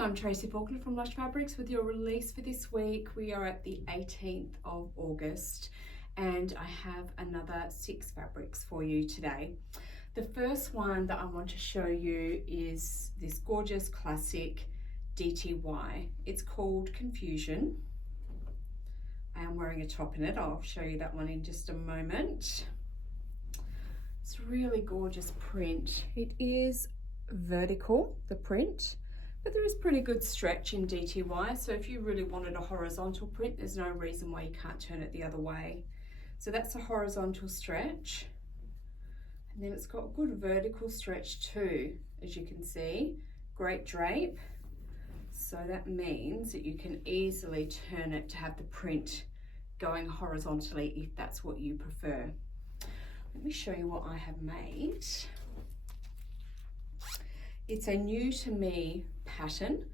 I'm Tracy Faulkner from Lush Fabrics with your release for this week. We are at the 18th of August and I have another 6 fabrics for you today. The first one that I want to show you is this gorgeous classic DTY. It's called Confusion. I am wearing a top in it. I'll show you that one in just a moment. It's a really gorgeous print. It is vertical, the print, but there is pretty good stretch in DTY, so if you really wanted a horizontal print, there's no reason why you can't turn it the other way. So that's a horizontal stretch, and then it's got good vertical stretch too, as you can see. Great drape, so that means that you can easily turn it to have the print going horizontally if that's what you prefer. Let me show you what I have made. It's a new to me pattern.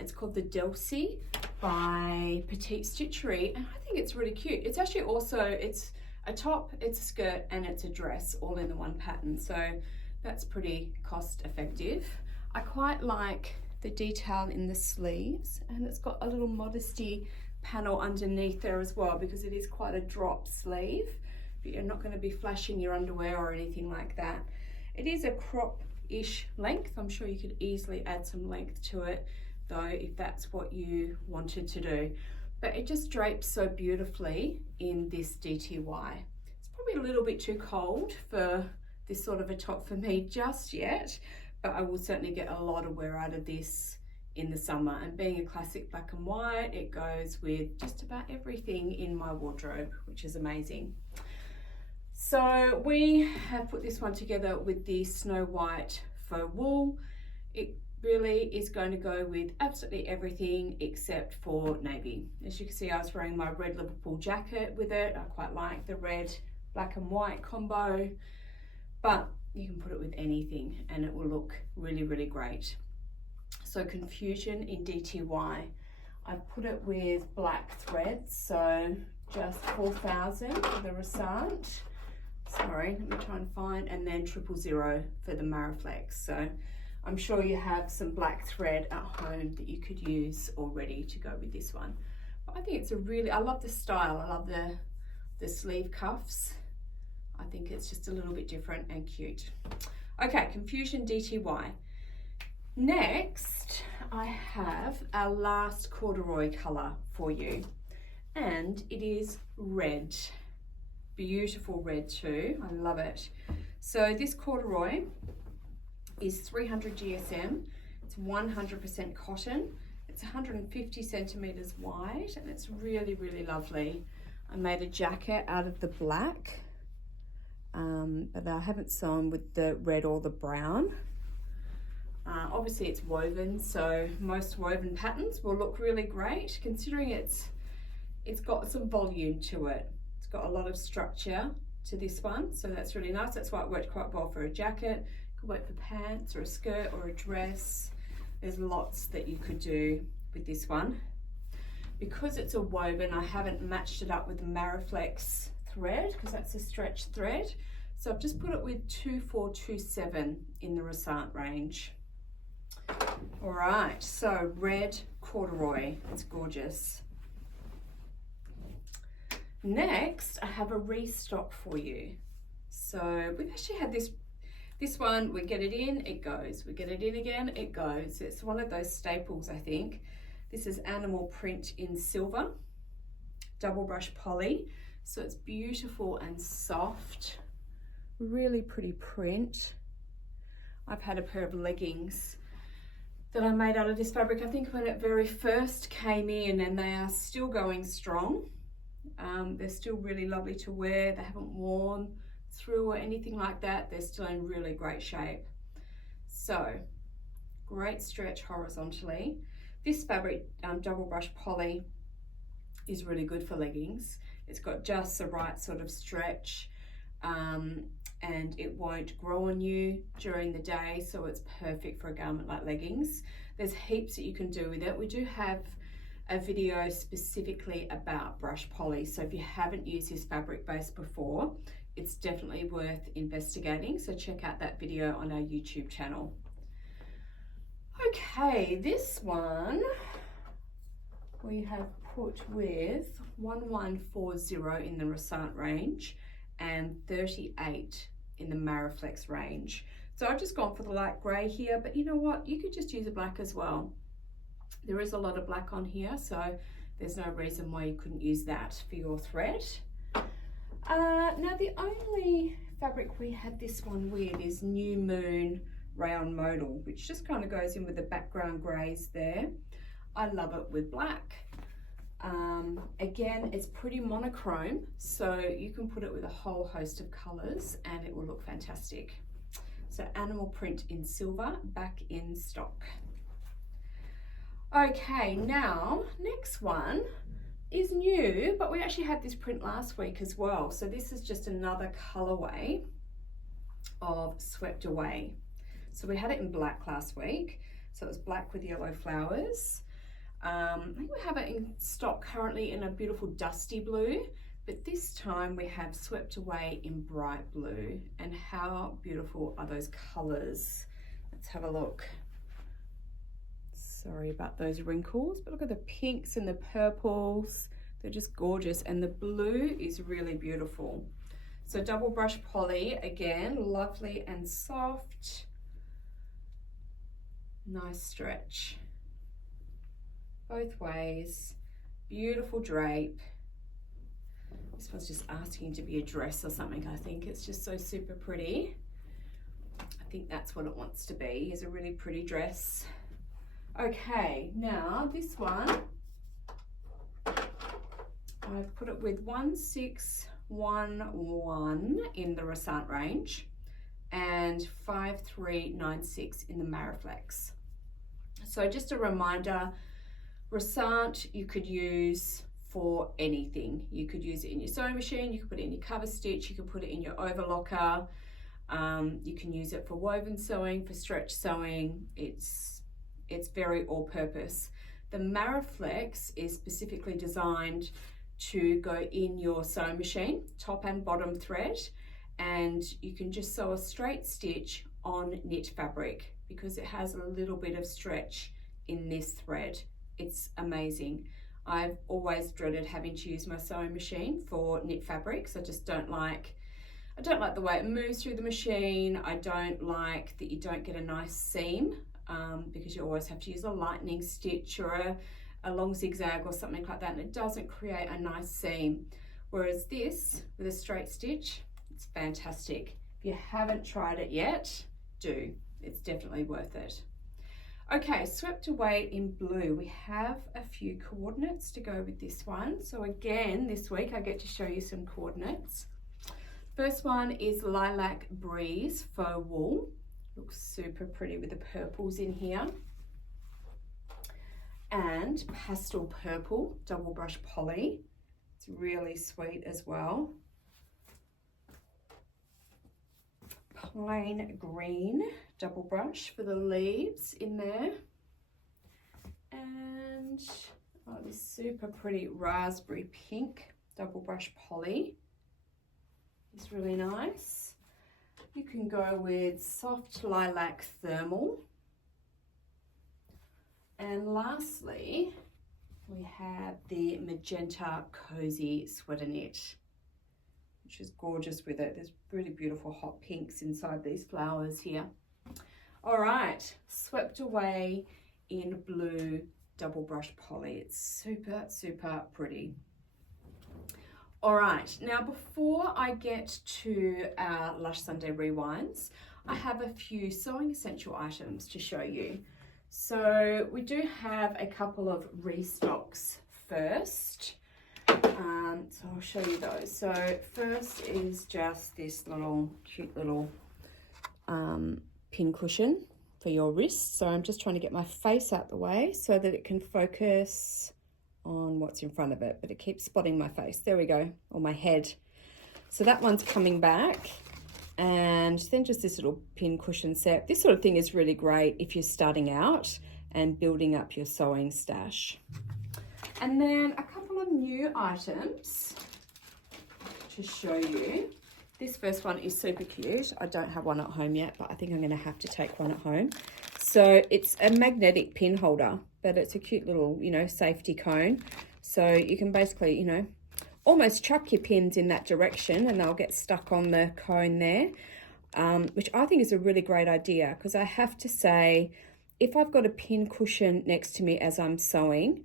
It's called the Delcy by Petite Stitchery, and I think it's really cute. It's actually also, it's a top, it's a skirt, and it's a dress all in the one pattern, so that's pretty cost effective. I quite like the detail in the sleeves, and it's got a little modesty panel underneath there as well, because it is quite a drop sleeve, but you're not going to be flashing your underwear or anything like that. It is a crop-ish length. I'm sure you could easily add some length to it though if that's what you wanted to do, but it just drapes so beautifully in this DTY. It's probably a little bit too cold for this sort of a top for me just yet, but I will certainly get a lot of wear out of this in the summer, and being a classic black and white, it goes with just about everything in my wardrobe, which is amazing. So we have put this one together with the Snow White faux wool. It really is going to go with absolutely everything except for navy. As you can see, I was wearing my red Liverpool jacket with it. I quite like the red, black and white combo, but you can put it with anything and it will look really, really great. So Confusion in DTY. I've put it with black threads, so just 4,000 for the Resant. Sorry, let me try and find, and then 000 for the Mariflex. So I'm sure you have some black thread at home that you could use already to go with this one. But I think it's a really, I love the style. I love the sleeve cuffs. I think it's just a little bit different and cute. Okay, Confusion DTY. Next, I have our last corduroy color for you, and it is red. Beautiful red too, I love it. So this corduroy is 300 GSM, it's 100% cotton, it's 150 centimeters wide, and it's really, really lovely. I made a jacket out of the black, but I haven't sewn with the red or the brown. Obviously it's woven, so most woven patterns will look really great, considering it's got some volume to it. It's got a lot of structure to this one, so that's really nice. That's why it worked quite well for a jacket. It could work for pants or a skirt or a dress. There's lots that you could do with this one. Because it's a woven, I haven't matched it up with the Mariflex thread, because that's a stretch thread. So I've just put it with 2427 in the Resant range. All right, so red corduroy, it's gorgeous. Next, I have a restock for you. So we've actually had this one, we get it in, it goes. We get it in again, it goes. It's one of those staples, I think. This is animal print in silver, double brush poly. So it's beautiful and soft, really pretty print. I've had a pair of leggings that I made out of this fabric, I think when it very first came in, and they are still going strong. They're still really lovely to wear. They haven't worn through or anything like that. They're still in really great shape. So great stretch horizontally. This fabric, double brush poly, is really good for leggings. It's got just the right sort of stretch, and it won't grow on you during the day, so it's perfect for a garment like leggings. There's heaps that you can do with it. We do have a video specifically about brush poly, so if you haven't used this fabric base before, it's definitely worth investigating, so check out that video on our YouTube channel. Okay, this one we have put with 1140 in the Resant range and 38 in the Mariflex range. So I've just gone for the light grey here, but you know what? You could just use a black as well. There is a lot of black on here, so there's no reason why you couldn't use that for your thread. Now the only fabric we had this one with is New Moon Rayon Modal, which just kind of goes in with the background greys there. I love it with black. Again, it's pretty monochrome, so you can put it with a whole host of colours and it will look fantastic. So animal print in silver, back in stock. Okay, now next one is new, but we actually had this print last week as well. So this is just another colourway of Swept Away. So we had it in black last week. So it was black with yellow flowers. I think we have it in stock currently in a beautiful dusty blue, but this time we have Swept Away in bright blue. And how beautiful are those colours? Let's have a look. Sorry about those wrinkles, but look at the pinks and the purples. They're just gorgeous. And the blue is really beautiful. So double brush poly, again, lovely and soft. Nice stretch. Both ways. Beautiful drape. This one's just asking to be a dress or something, I think. It's just so super pretty. I think that's what it wants to be, is a really pretty dress. Okay, now this one, I've put it with 1611 in the Resant range and 5396 in the Mariflex. So just a reminder, Resant you could use for anything. You could use it in your sewing machine, you could put it in your cover stitch, you could put it in your overlocker, you can use it for woven sewing, for stretch sewing. It's very all-purpose. The Mariflex is specifically designed to go in your sewing machine, top and bottom thread, and you can just sew a straight stitch on knit fabric because it has a little bit of stretch in this thread. It's amazing. I've always dreaded having to use my sewing machine for knit fabrics. I just don't like the way it moves through the machine. I don't like that you don't get a nice seam. Because you always have to use a lightning stitch or a long zigzag or something like that, and it doesn't create a nice seam. Whereas this, with a straight stitch, it's fantastic. If you haven't tried it yet, do. It's definitely worth it. Okay, Swept Away in blue. We have a few coordinates to go with this one. So again, this week I get to show you some coordinates. First one is Lilac Breeze Faux Wool. Looks super pretty with the purples in here. And Pastel Purple, double brush poly. It's really sweet as well. Plain green, double brush for the leaves in there. And this super pretty raspberry pink, double brush poly. It's really nice. You can go with soft lilac thermal. And lastly, we have the magenta cozy sweater knit, which is gorgeous with it. There's really beautiful hot pinks inside these flowers here. All right, Swept Away in blue, double brush poly. It's super, super pretty. All right, now before I get to our Lush Sunday Rewinds, I have a few sewing essential items to show you. So we do have a couple of restocks first. So I'll show you those. So first is just this little cute little pin cushion for your wrist. So I'm just trying to get my face out the way so that it can focus on what's in front of it, but it keeps spotting my face. There we go, or my head. So that one's coming back. And then just this little pin cushion set. This sort of thing is really great if you're starting out and building up your sewing stash. And then a couple of new items to show you. This first one is super cute. I don't have one at home yet, but I think I'm going to have to take one at home. So it's a magnetic pin holder, but it's a cute little, you know, safety cone. So you can basically, you know, almost chuck your pins in that direction and they'll get stuck on the cone there, which I think is a really great idea, because I have to say, if I've got a pin cushion next to me as I'm sewing,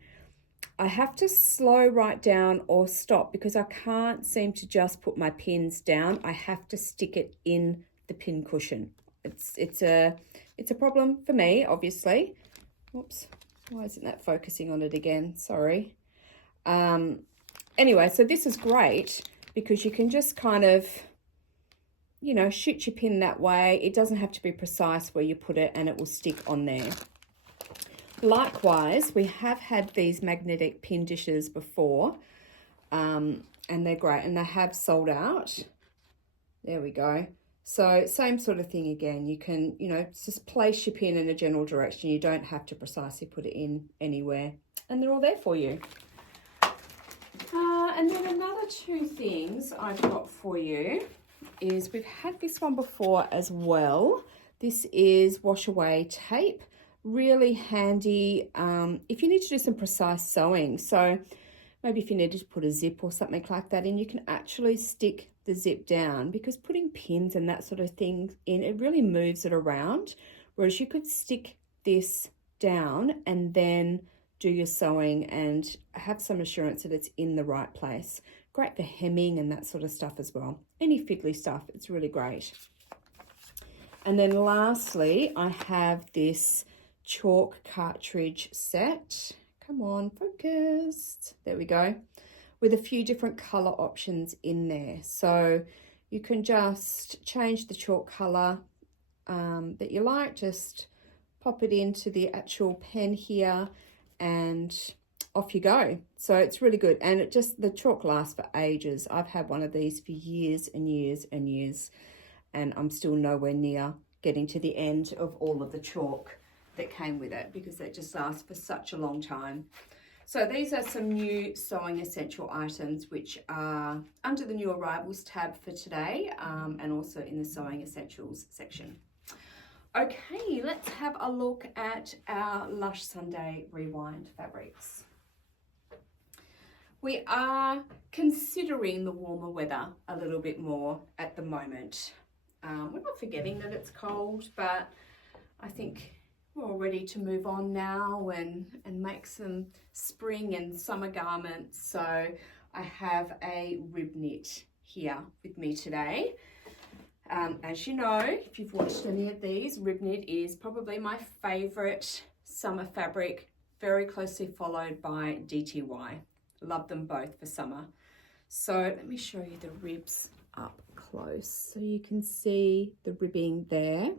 I have to slow right down or stop, because I can't seem to just put my pins down. I have to stick it in the pin cushion. It's a problem for me, obviously. Whoops, why isn't that focusing on it again? Sorry. Anyway, so this is great because you can just kind of, you know, shoot your pin that way. It doesn't have to be precise where you put it, and it will stick on there. Likewise, we have had these magnetic pin dishes before, and they're great, and they have sold out. There we go. So same sort of thing again. You can, you know, just place your pin in a general direction. You don't have to precisely put it in anywhere, and they're all there for you. And then another two things I've got for you is, we've had this one before as well. This is wash away tape. Really handy if you need to do some precise sewing. So maybe if you needed to put a zip or something like that in, you can actually stick the zip down, because putting pins and that sort of thing in, it really moves it around. Whereas you could stick this down and then do your sewing and have some assurance that it's in the right place. Great for hemming and that sort of stuff as well. Any fiddly stuff, it's really great. And then lastly, I have this chalk cartridge set. Come on, focus. There we go. With a few different color options in there. So you can just change the chalk color that you like. Just pop it into the actual pen here and off you go. So it's really good. And it just, the chalk lasts for ages. I've had one of these for years and years and years, and I'm still nowhere near getting to the end of all of the chalk that came with it, because it just lasts for such a long time. So these are some new sewing essential items which are under the new arrivals tab for today, and also in the sewing essentials section. Okay, let's have a look at our Lush Sunday Rewind fabrics. We are considering the warmer weather a little bit more at the moment. We're not forgetting that it's cold, but I think we're all ready to move on now and make some spring and summer garments. So I have a rib knit here with me today. As you know, if you've watched any of these, rib knit is probably my favorite summer fabric, very closely followed by DTY. Love them both for summer. So let me show you the ribs up close so you can see the ribbing there.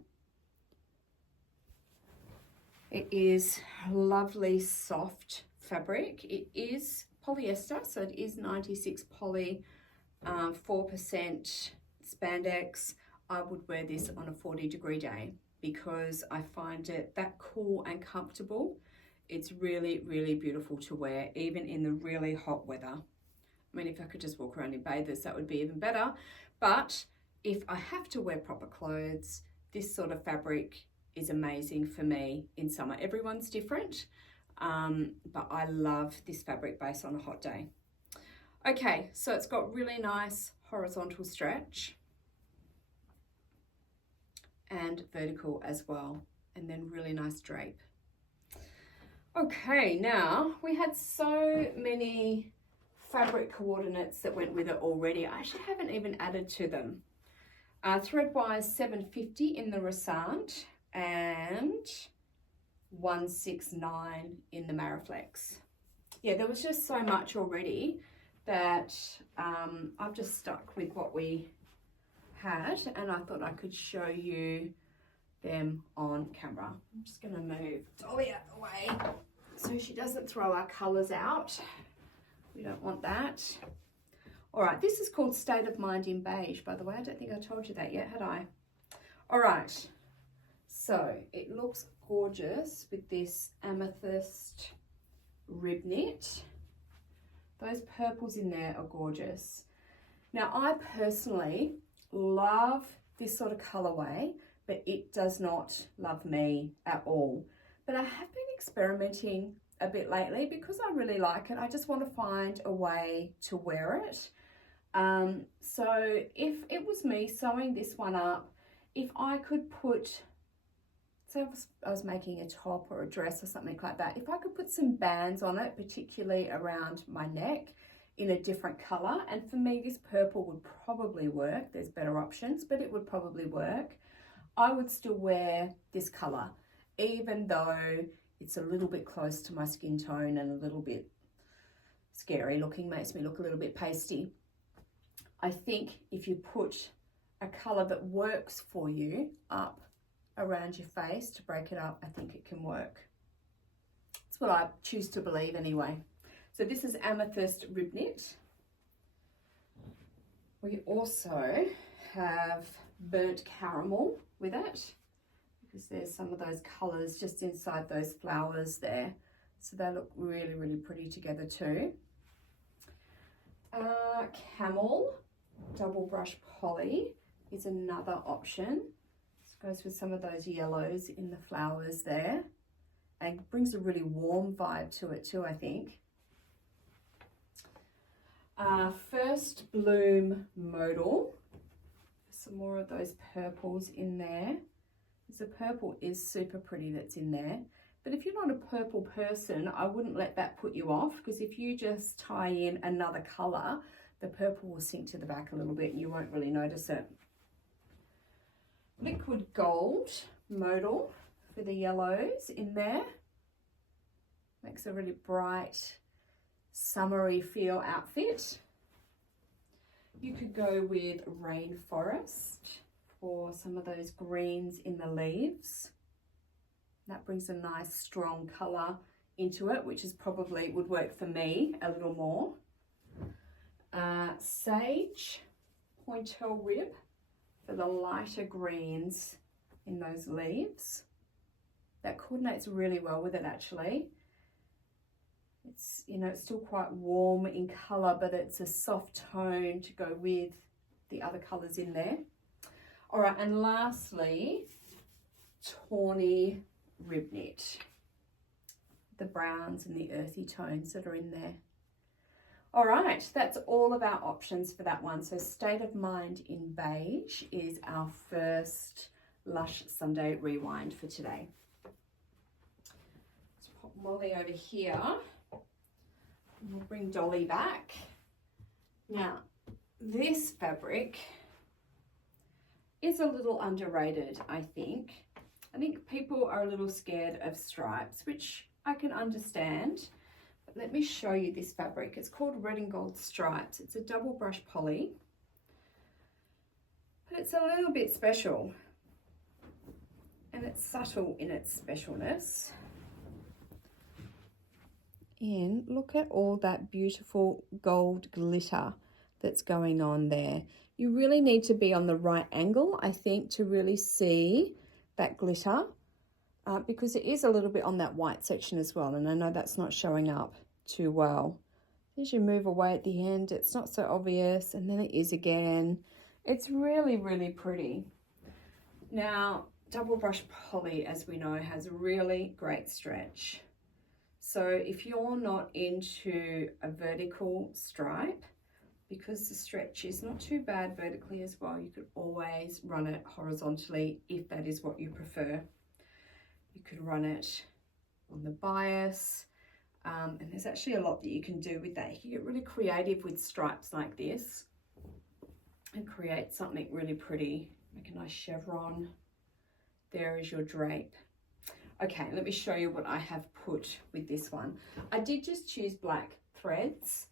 It is lovely soft fabric. It is polyester, so it is 96 poly, 4% spandex. I would wear this on a 40-degree day because I find it that cool and comfortable. It's really, really beautiful to wear, even in the really hot weather. I mean, if I could just walk around in bathers, that would be even better. But if I have to wear proper clothes, this sort of fabric is amazing for me in summer. Everyone's different, but I love this fabric base on a hot day. Okay, so it's got really nice horizontal stretch and vertical as well, and then really nice drape. Okay, now we had so many fabric coordinates that went with it already. I actually haven't even added to them. Thread-wise 750 in the Rassant and 169 in the Mariflex. Yeah, there was just so much already that I've just stuck with what we had, and I thought I could show you them on camera. I'm just going to move Dolly out the way so she doesn't throw our colours out. We don't want that. All right, this is called State of Mind in Beige, by the way. I don't think I told you that yet, had I? All right, so it looks gorgeous with this amethyst rib knit. Those purples in there are gorgeous. Now, I personally love this sort of colorway but it does not love me at all. But I have been experimenting a bit lately because I really like it. I just want to find a way to wear it. So if it was me sewing this one up, if I could put, so I was making a top or a dress or something like that, if I could put some bands on it, particularly around my neck in a different color, and for me this purple would probably work, there's better options, but it would probably work, I would still wear this color, even though it's a little bit close to my skin tone and a little bit scary looking, makes me look a little bit pasty. I think if you put a color that works for you up around your face to break it up, I think it can work. That's what I choose to believe anyway. So this is Amethyst Rib Knit. We also have Burnt Caramel with it, because there's some of those colors just inside those flowers there. So they look really, really pretty together too. Camel Double Brush Poly is another option. This goes with some of those yellows in the flowers there and brings a really warm vibe to it too, I think. First Bloom Modal. Some more of those purples in there. The purple is super pretty that's in there. But if you're not a purple person, I wouldn't let that put you off, because if you just tie in another colour, the purple will sink to the back a little bit and you won't really notice it. Liquid Gold Modal for the yellows in there. Makes a really bright, summery feel outfit. You could go with Rainforest for some of those greens in the leaves. That brings a nice strong colour into it, which is probably would work for me a little more. Sage Pointel Rib for the lighter greens in those leaves. That coordinates really well with it actually. It's, you know, it's still quite warm in colour, but it's a soft tone to go with the other colours in there. All right, and lastly, Tawny Rib Knit. The browns and the earthy tones that are in there. All right, that's all of our options for that one. So State of Mind in Beige is our first Lush Sunday Rewind for today. Let's pop Molly over here. We'll bring Dolly back. Now, this fabric is a little underrated, I think. I think people are a little scared of stripes, which I can understand. But let me show you this fabric. It's called Red and Gold Stripes. It's a double brush poly, but it's a little bit special. And it's subtle in its specialness. And look at all that beautiful gold glitter that's going on there. You really need to be on the right angle, I think, to really see that glitter, because it is a little bit on that white section as well, and I know that's not showing up too well. As you move away at the end, it's not so obvious, and then it is again. It's really, really pretty. Now, double brush poly, as we know, has really great stretch. So if you're not into a vertical stripe, because the stretch is not too bad vertically as well, you could always run it horizontally if that is what you prefer. You could run it on the bias, and there's actually a lot that you can do with that. You can get really creative with stripes like this and create something really pretty. Make a nice chevron. There is your drape. Okay, let me show you what I have put with this one. I did just choose black threads.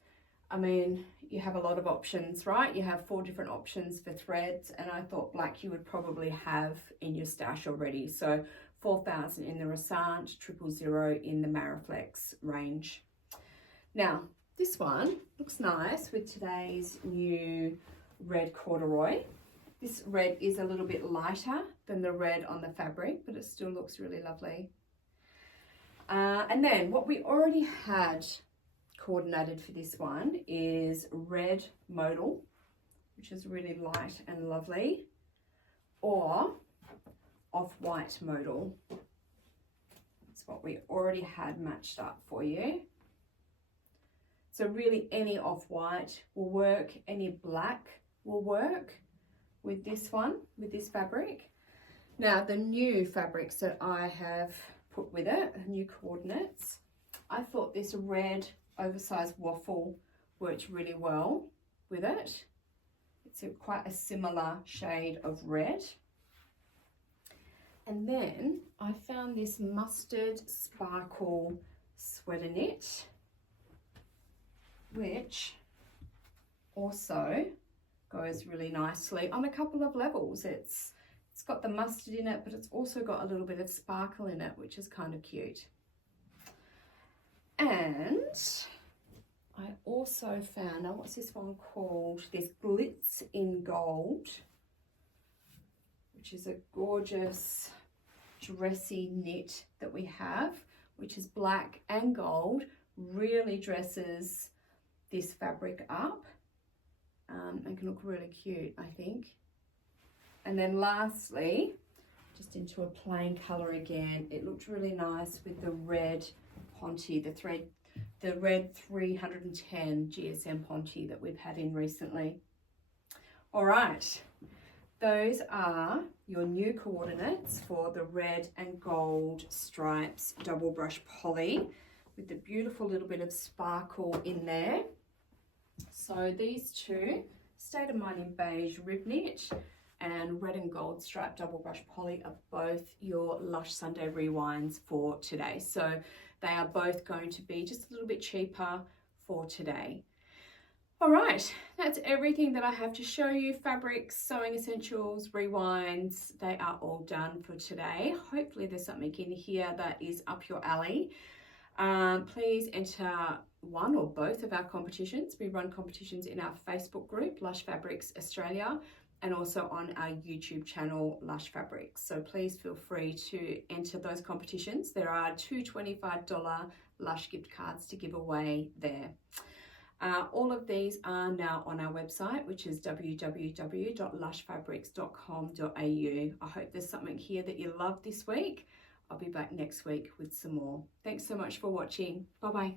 I mean, you have a lot of options, right? You have 4 different options for threads, and I thought black you would probably have in your stash already. So 4,000 in the Rasant, 000 in the Mariflex range. Now, this one looks nice with today's new red corduroy. This red is a little bit lighter than the red on the fabric, but it still looks really lovely. And then what we already had coordinated for this one is red modal, which is really light and lovely, or off-white modal. That's what we already had matched up for you. So really any off-white will work, any black will work with this one, with this fabric. Now the new fabrics that I have put with it, new coordinates, I thought this red oversized waffle worked really well with it. It's quite a similar shade of red. And then I found this mustard sparkle sweater knit, which also goes really nicely on a couple of levels. It's got the mustard in it, but it's also got a little bit of sparkle in it, which is kind of cute. And I also found, now what's this one called? This Glitz in Gold, which is a gorgeous dressy knit that we have, which is black and gold, really dresses this fabric up and can look really cute, I think. And then lastly, just into a plain color again, it looked really nice with the red Ponte, the red 310 GSM Ponte that we've had in recently. All right, those are your new coordinates for the red and gold stripes double brush poly with the beautiful little bit of sparkle in there. So these two, State of Mind in Beige rib knit and red and gold stripe double brush poly, are both your Lush Sunday rewinds for today. So they are both going to be just a little bit cheaper for today. All right, that's everything that I have to show you. Fabrics, sewing essentials, rewinds, they are all done for today. Hopefully there's something in here that is up your alley. Please enter one or both of our competitions. We run competitions in our Facebook group, Lush Fabrics Australia, and also on our YouTube channel, Lush Fabrics. So please feel free to enter those competitions. There are two $25 Lush gift cards to give away there. All of these are now on our website, which is www.lushfabrics.com.au. I hope there's something here that you love this week. I'll be back next week with some more. Thanks so much for watching. Bye-bye.